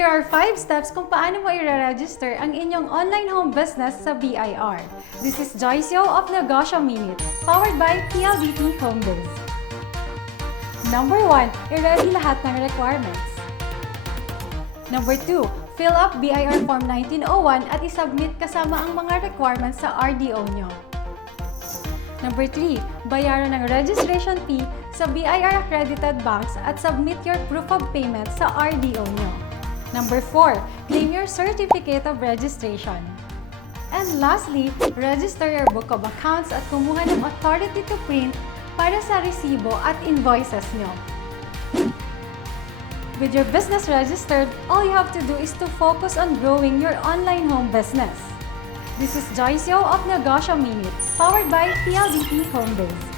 Here are 5 steps kung paano mo i-register ang inyong online home business sa BIR. This is Joyce Yo of Negosyo Minute, powered by PLDT Home Biz. Number 1, i-ready lahat ng requirements. Number 2, fill up BIR Form 1901 at isubmit kasama ang mga requirements sa RDO nyo. Number 3, bayaran ng registration fee sa BIR accredited banks at submit your proof of payment sa RDO nyo. Number 4, claim your certificate of registration. And lastly, register your book of accounts at kumuha ng authority to print para sa resibo at invoices nyo. With your business registered, all you have to do is to focus on growing your online home business. This is Joyce Yo of Negosyo Minute, powered by PLDT Home Biz.